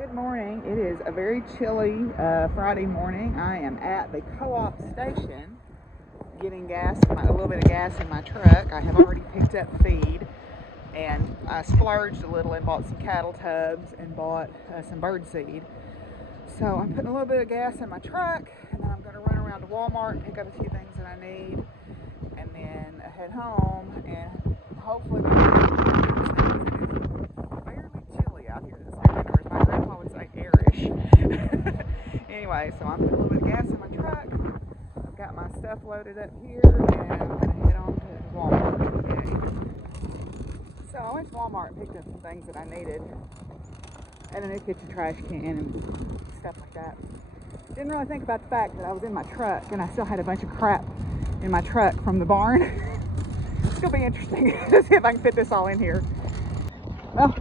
Good morning. It is a very chilly Friday morning. I am at the co-op station getting a little bit of gas in my truck. I have already picked up feed and I splurged a little and bought some cattle tubs and bought some bird seed. So I'm putting a little bit of gas in my truck and then I'm going to run around to Walmart and pick up a few things that I need and then head home and hopefully by out here this morning, or as my grandpa would say, airish. Anyway, so I'm putting a little bit of gas in my truck. I've got my stuff loaded up here, and I'm going to head on to Walmart today. So I went to Walmart and picked up some things that I needed, and a new kitchen trash can and stuff like that. Didn't really think about the fact that I was in my truck, and I still had a bunch of crap in my truck from the barn. It's going to be interesting to see if I can fit this all in here. Well,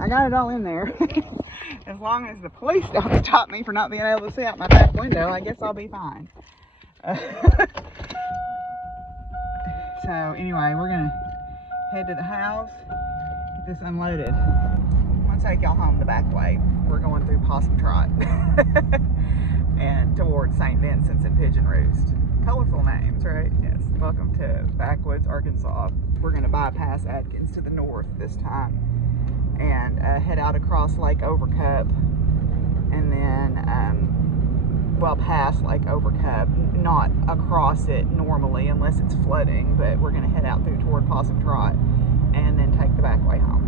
I got it all in there. As long as the police don't stop me for not being able to see out my back window, I guess I'll be fine. So anyway, we're going to head to the house, get this unloaded. I'm going to take y'all home the back way. We're going through Possum Trot and towards St. Vincent's and Pigeon Roost. Colorful names, right? Yes. Welcome to Backwoods, Arkansas. We're going to bypass Atkins to the north this time and head out across Lake Overcup and then past Lake Overcup, not across it normally unless it's flooding, but we're going to head out through toward Possum Trot and then take the back way home.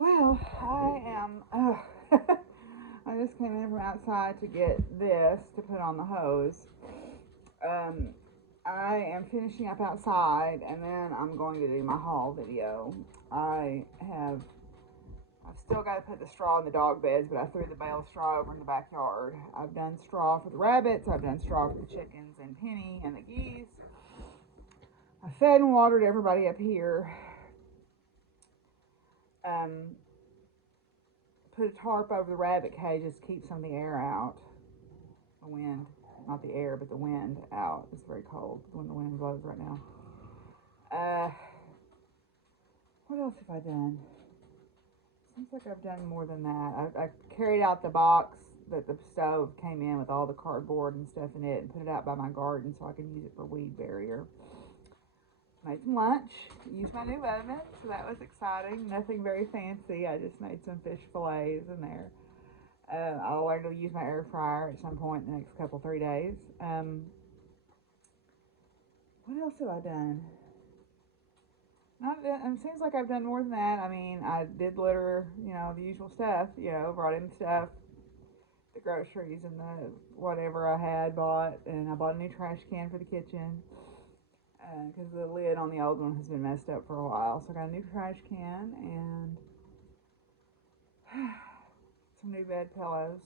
Well, I just came in from outside to get this to put on the hose. I am finishing up outside and then I'm going to do my haul video. I've still got to put the straw in the dog beds, but I threw the bale of straw over in the backyard. I've done straw for the rabbits, I've done straw for the chickens and Penny and the geese. I fed and watered everybody up here. Put a tarp over the rabbit cages to keep some of the air out. The wind, not the air, but the wind out. It's very cold when the wind blows right now. What else have I done? Seems like I've done more than that. I carried out the box that the stove came in with all the cardboard and stuff in it and put it out by my garden so I could use it for weed barrier. Made some lunch, used my new oven, so that was exciting. Nothing very fancy, I just made some fish fillets in there. I'll learn to use my air fryer at some point in the next 3 days. What else have I done? It seems like I've done more than that. I mean, I did litter, the usual stuff, brought in stuff, the groceries and the whatever I had bought, and I bought a new trash can for the kitchen. Because the lid on the old one has been messed up for a while. So I got a new trash can and some new bed pillows.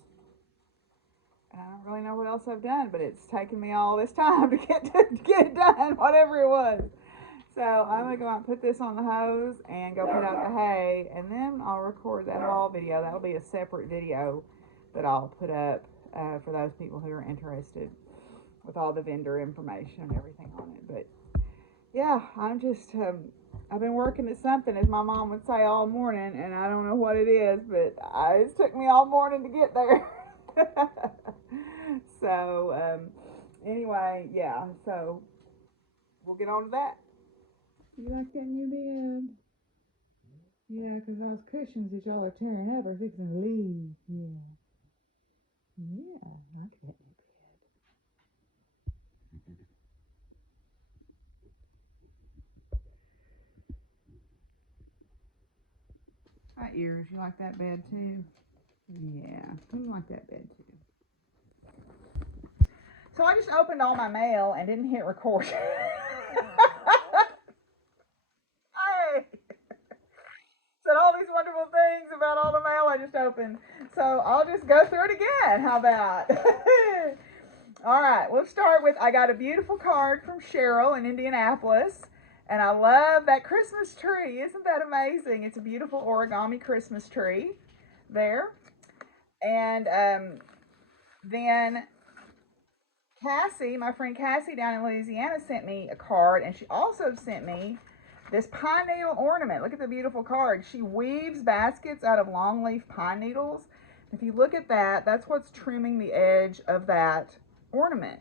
And I don't really know what else I've done, but it's taken me all this time to get it done, whatever it was. So I'm going to go out and put this on the hose and go put out the hay, and then I'll record that haul video. That'll be a separate video that I'll put up for those people who are interested. with all the vendor information and everything on it. But yeah, I'm just, I've been working at something, as my mom would say, all morning, and I don't know what it is, but it took me all morning to get there. So, anyway, yeah, so we'll get on to that. You like that new bed? Yeah, 'cause those cushions that y'all are tearing up are fixing to leave. Yeah. Yeah, I like that new bed. Hi, Ears, you like that bed too? Yeah, you like that bed too. So I just opened all my mail and didn't hit record. Hey! Said all these wonderful things about all the mail I just opened. So I'll just go through it again. How about? All right, we'll start with, I got a beautiful card from Cheryl in Indianapolis. And I love that Christmas tree. Isn't that amazing? It's a beautiful origami Christmas tree there. And then Cassie, my friend Cassie down in Louisiana, sent me a card, and she also sent me this pine needle ornament. Look at the beautiful card. She weaves baskets out of longleaf pine needles. If you look at that, that's what's trimming the edge of that ornament.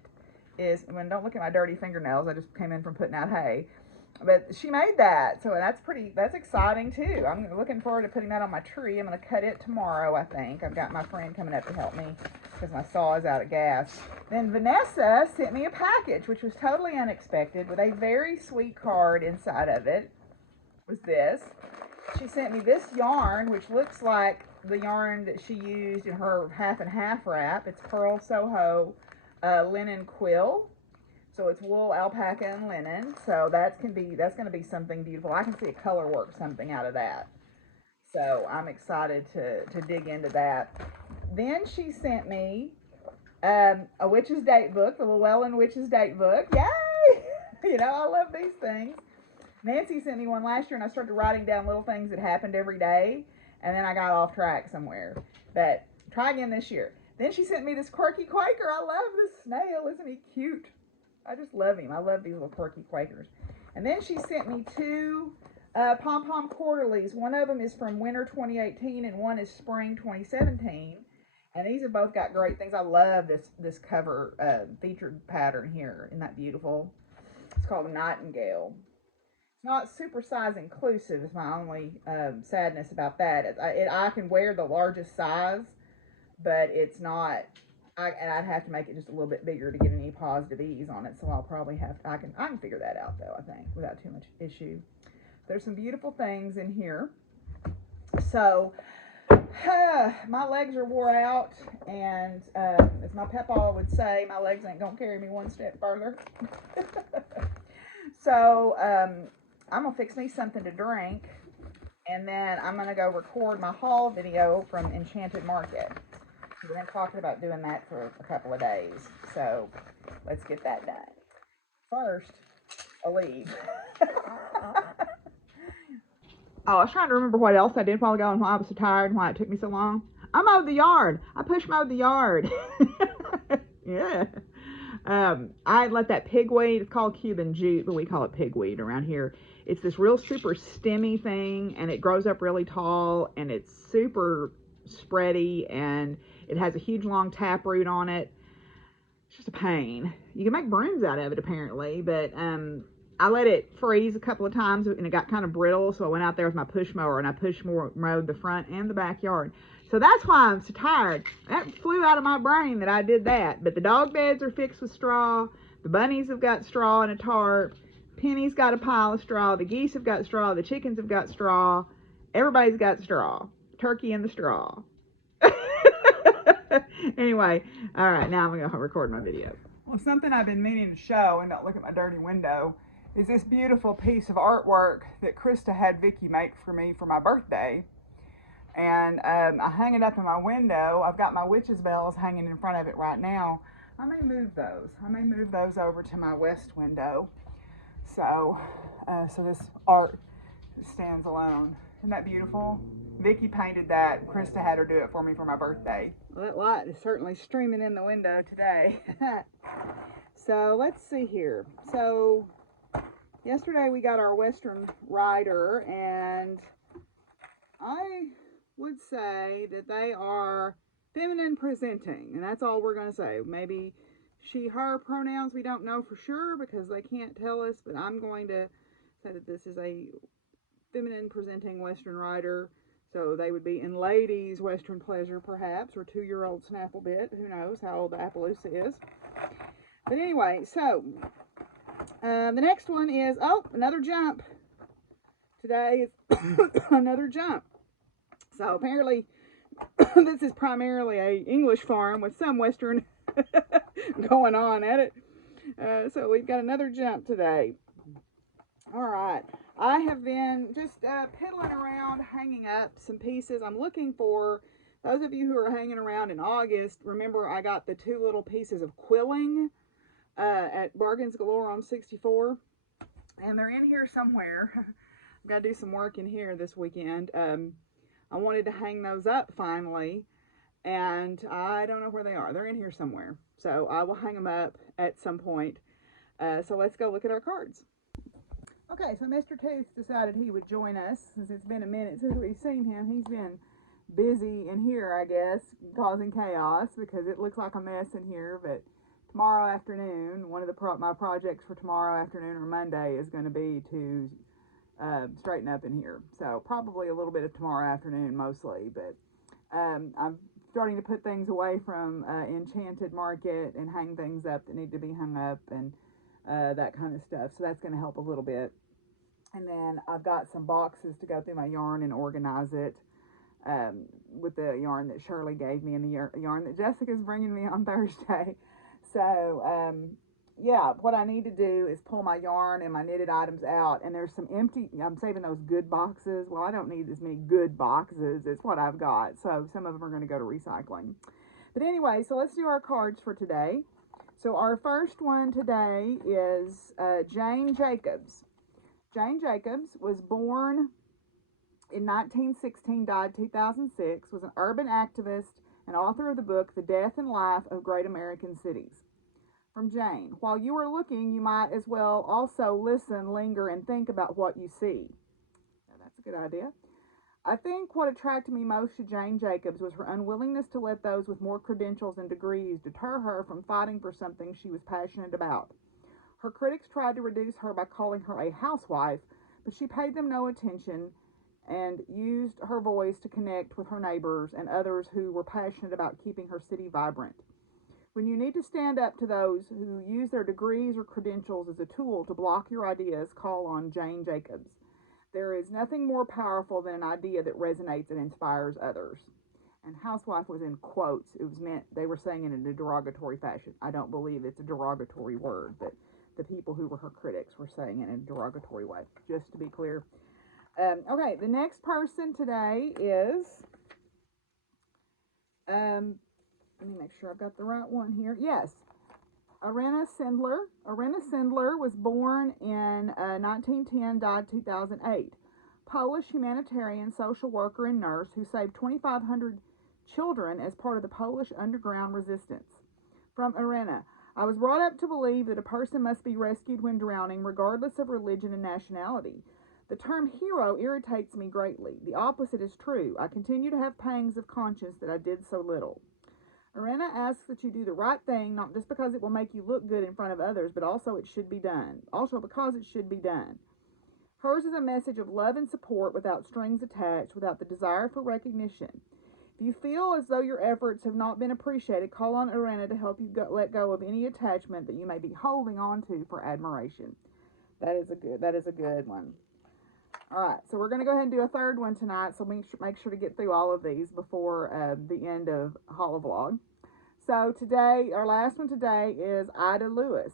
Don't look at my dirty fingernails. I just came in from putting out hay. But she made that, so that's exciting too. I'm looking forward to putting that on my tree. I'm going to cut it tomorrow, I think. I've got my friend coming up to help me because my saw is out of gas. Then Vanessa sent me a package, which was totally unexpected, with a very sweet card inside of it. Was this. She sent me this yarn, which looks like the yarn that she used in her half and half wrap. It's Pearl Soho linen quill. So it's wool, alpaca, and linen. So that's going to be something beautiful. I can see a color work something out of that. So I'm excited to dig into that. Then she sent me a witch's date book, the Llewellyn Witch's Date book. Yay! You know, I love these things. Nancy sent me one last year, and I started writing down little things that happened every day, and then I got off track somewhere. But try again this year. Then she sent me this quirky Quaker. I love this snail. Isn't he cute? I just love him. I love these little quirky Quakers. And then she sent me two pom-pom quarterlies. One of them is from winter 2018 and one is spring 2017. And these have both got great things. I love this cover featured pattern here. Isn't that beautiful? It's called Nightingale. It's not super size inclusive is my only sadness about that. I can wear the largest size, but it's not. I'd have to make it just a little bit bigger to get any positive ease on it. So I'll probably I can figure that out though, I think, without too much issue. There's some beautiful things in here. So my legs are wore out, and as my papa would say, my legs ain't gonna carry me one step further. So I'm gonna fix me something to drink, and then I'm gonna go record my haul video from Enchanted Market. We've been talking about doing that for a couple of days, so let's get that done. First, I'll leave. Oh, I was trying to remember what else I did while ago and why I was so tired and why it took me so long. I mowed the yard. I push mowed the yard. Yeah. I let that pigweed, it's called Cuban jute, but we call it pigweed around here. It's this real super stemmy thing, and it grows up really tall, and it's super spready, and it has a huge long taproot on it. It's just a pain. You can make brooms out of it apparently, but I let it freeze a couple of times and it got kind of brittle, so I went out there with my push mower and I mowed the front and the backyard. So that's why I'm so tired. That flew out of my brain that I did that. But the dog beds are fixed with straw. The bunnies have got straw and a tarp. Penny's got a pile of straw. The geese have got straw. The chickens have got straw. Everybody's got straw. Turkey in the straw. Anyway, all right, now I'm going to record my video. Well, something I've been meaning to show, and don't look at my dirty window, is this beautiful piece of artwork that Krista had Vicky make for me for my birthday. And I hang it up in my window. I've got my witch's bells hanging in front of it right now. I may move those. Over to my west window. So this art stands alone. Isn't that beautiful? Vicky painted that. Krista had her do it for me for my birthday. Well, that light is certainly streaming in the window today. So let's see here. So yesterday we got our Western Rider, and I would say that they are feminine presenting, and that's all we're going to say. Maybe she, her pronouns we don't know for sure because they can't tell us, but I'm going to say that this is a feminine presenting Western Rider. So they would be in ladies' Western Pleasure perhaps, or 2-year-old Snapplebyt. Who knows how old the Appaloosa is. But anyway, so the next one is, another jump. Today is another jump. So apparently this is primarily a English farm with some Western going on at it. So we've got another jump today. All right. I have been just piddling around, hanging up some pieces. I'm looking for, those of you who are hanging around in August, remember I got the 2 little pieces of quilling at Bargains Galore on 64. And they're in here somewhere. I've got to do some work in here this weekend. I wanted to hang those up finally, and I don't know where they are. They're in here somewhere. So I will hang them up at some point. So let's go look at our cards. Okay, so Mr. Tooth decided he would join us since it's been a minute since we've seen him. He's been busy in here, I guess, causing chaos because it looks like a mess in here. But tomorrow afternoon, one of my projects for tomorrow afternoon or Monday is going to be to straighten up in here. So probably a little bit of tomorrow afternoon mostly, but I'm starting to put things away from Enchanted Market and hang things up that need to be hung up and that kind of stuff. So that's going to help a little bit. And then I've got some boxes to go through my yarn and organize it with the yarn that Shirley gave me and the yarn that Jessica's bringing me on Thursday. So, yeah, what I need to do is pull my yarn and my knitted items out. And there's some empty, I'm saving those good boxes. Well, I don't need as many good boxes. It's what I've got. So some of them are going to go to recycling. But anyway, so let's do our cards for today. So our first one today is Jane Jacobs. Jane Jacobs was born in 1916, died 2006, was an urban activist and author of the book, The Death and Life of Great American Cities. From Jane, while you are looking, you might as well also listen, linger, and think about what you see. Now, that's a good idea. I think what attracted me most to Jane Jacobs was her unwillingness to let those with more credentials and degrees deter her from fighting for something she was passionate about. Her critics tried to reduce her by calling her a housewife, but she paid them no attention and used her voice to connect with her neighbors and others who were passionate about keeping her city vibrant. When you need to stand up to those who use their degrees or credentials as a tool to block your ideas, call on Jane Jacobs. There is nothing more powerful than an idea that resonates and inspires others. And housewife was in quotes. It was meant, they were saying it in a derogatory fashion. I don't believe it's a derogatory word, but the people who were her critics were saying it in a derogatory way, just to be clear. Okay, the next person today is, let me make sure I've got the right one here. Yes, Irena Sendler. Irena Sendler was born in 1910, died 2008. Polish humanitarian, social worker, and nurse who saved 2,500 children as part of the Polish underground resistance. From Irena, I was brought up to believe that a person must be rescued when drowning, regardless of religion and nationality. The term hero irritates me greatly. The opposite is true. I continue to have pangs of conscience that I did so little. Irena asks that you do the right thing, not just because it will make you look good in front of others, but also it should be done. Also because it should be done. Hers is a message of love and support without strings attached, without the desire for recognition. If you feel as though your efforts have not been appreciated, call on Irena to help you let go of any attachment that you may be holding on to for admiration. That is a good one. All right, so we're going to go ahead and do a third one tonight, so make sure to get through all of these before the end of HoliVlog. So today, our last one today is Ida Lewis.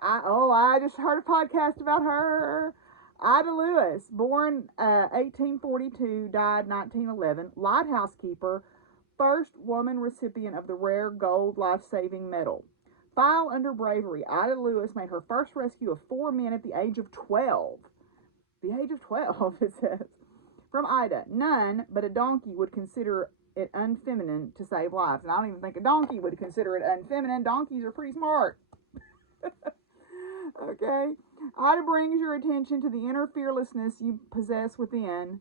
I just heard a podcast about her. Ida Lewis, born 1842, died 1911, lighthouse keeper, first woman recipient of the rare gold life-saving medal. File under bravery, Ida Lewis made her first rescue of 4 men at the age of 12. The age of 12, it says. From Ida, none but a donkey would consider it unfeminine to save lives. And I don't even think a donkey would consider it unfeminine. Donkeys are pretty smart. Okay. Ida brings your attention to the inner fearlessness you possess within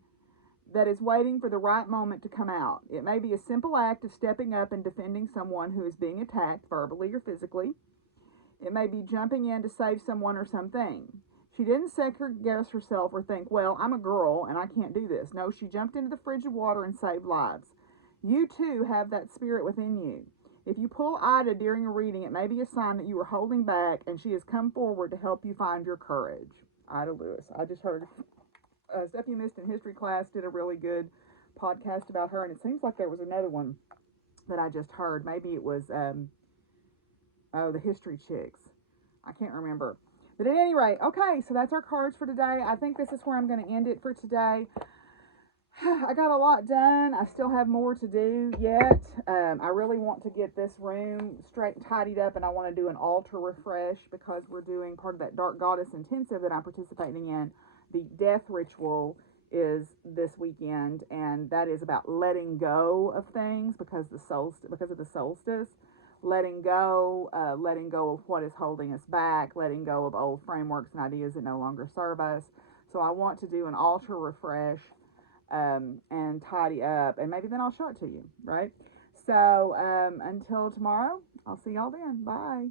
that is waiting for the right moment to come out. It may be a simple act of stepping up and defending someone who is being attacked verbally or physically. It may be jumping in to save someone or something. She didn't second guess herself or think, well, I'm a girl and I can't do this. No, she jumped into the frigid water and saved lives. You too have that spirit within you. If you pull Ida during a reading, it may be a sign that you were holding back and she has come forward to help you find your courage. Ida Lewis. I just heard stuff you missed in history class did a really good podcast about her, and it seems like there was another one that I just heard. Maybe it was the History Chicks. I can't remember. But at any rate, okay, so that's our cards for today. I think this is where I'm going to end it for today. I got a lot done. I still have more to do yet. I really want to get this room straight and tidied up, and I want to do an altar refresh because we're doing part of that Dark Goddess Intensive that I'm participating in. The death ritual is this weekend, and that is about letting go of things because of the solstice. Letting go of what is holding us back, letting go of old frameworks and ideas that no longer serve us. So I want to do an altar refresh and tidy up, and maybe then I'll show it to you, right? So until tomorrow, I'll see y'all then. Bye.